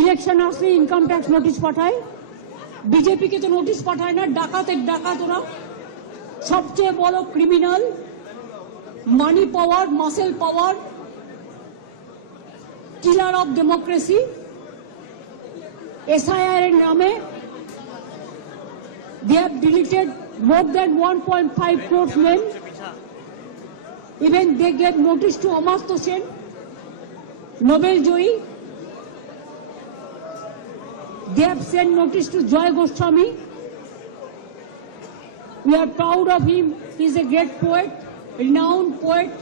Election আসলে income tax notice পাঠায়, BJP কে তো নোটিশ পাঠায় না। ডাকাতের ডাকাত ওরা, সবচেয়ে বড় criminal, money power, muscle power, killer of democracy. SIR এর নামে they have deleted more than 1.5 crore men. Even they gave notice to Amartya Sen, Nobel Joy. They have sent notice to Joy Goswami. We are proud of him. He is a great poet, renowned poet.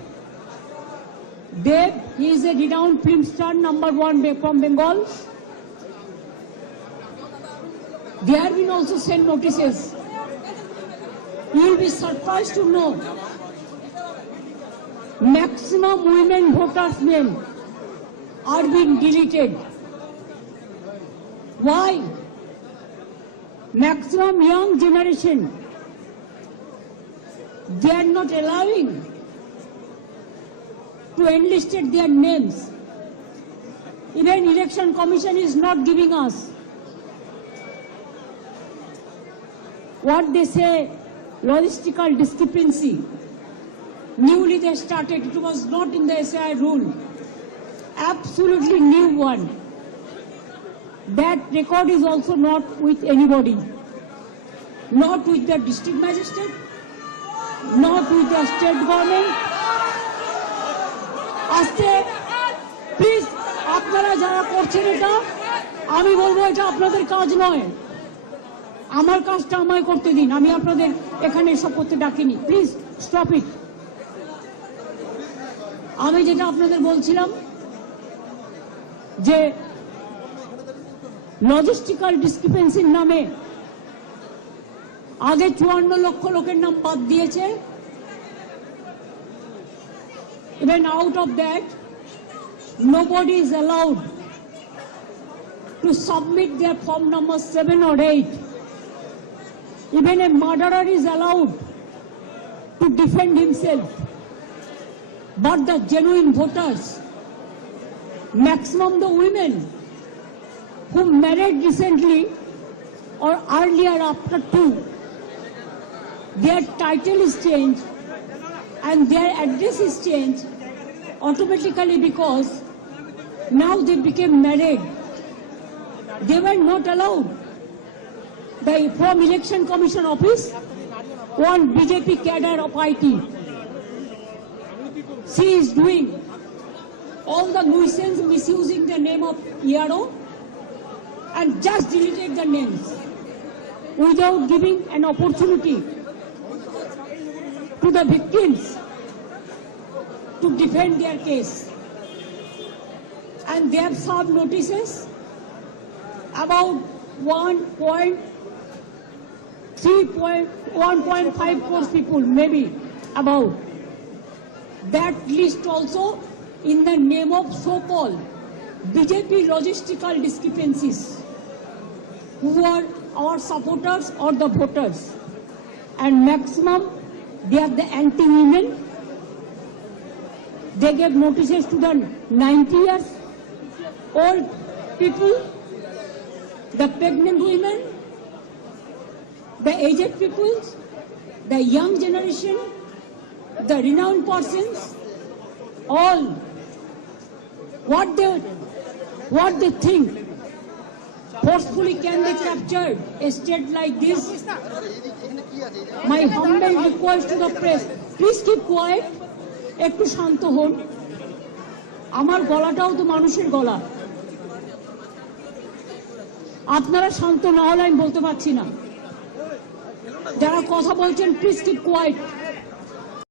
Dev, he is a renowned film star, #1 from Bengal. There have been also sent notices. You will be surprised to know maximum women voters' name are being deleted. Why? Maximum young generation, they are not allowing to enlist their names. Even Election Commission is not giving us what they say, logistical discrepancy. Newly they started, it was not in the SIR rule. Absolutely new one. That record is also not with anybody. Not with the district magistrate, not with the state government. আজকে please আপনারা যারা করছেন এটা, আমি বলবো এটা আপনাদের কাজ নয়। আমার কাজটা আমায় করতে দিন, আমি আপনাদের এখানে এসব করতে ডাকিনি। Please stop it. আমি যেটা আপনাদের বলছিলাম যে লজিস্টিক্যাল ডিসক্রিপেন্সির নামে আগে 54 লক্ষ লোকের নাম বাদ দিয়েছে। Even out of that, nobody is allowed to submit their form number 7 or 8. Even a murderer is allowed to defend himself. But the genuine voters, maximum the women who married recently or earlier after 2, their title is changed and their address is changed automatically because now they became married. They were not allowed. From Election Commission office, one BJP cadre of IT, she is doing all the nuisance, misusing the name of ERO and just deleted the names without giving an opportunity to the victims to defend their case. And they have served notices about 1.5 crore people, maybe about. That list also in the name of so-called BJP logistical discrepancies, who are our supporters or the voters. And maximum, they are the anti-women. They gave notices to the 90 years old people, the pregnant women, the aged people, the young generation, the renowned persons, all. What they think, forcefully can they capture a state like this? My humble request to the press, please keep quiet. একটু শান্ত হন। আমার গলাটাও তো মানুষের গলা, আপনারা শান্ত না হলে আমি বলতে পারছি না। যারা কথা বলছেন প্লিজ কিপ কোয়াইট।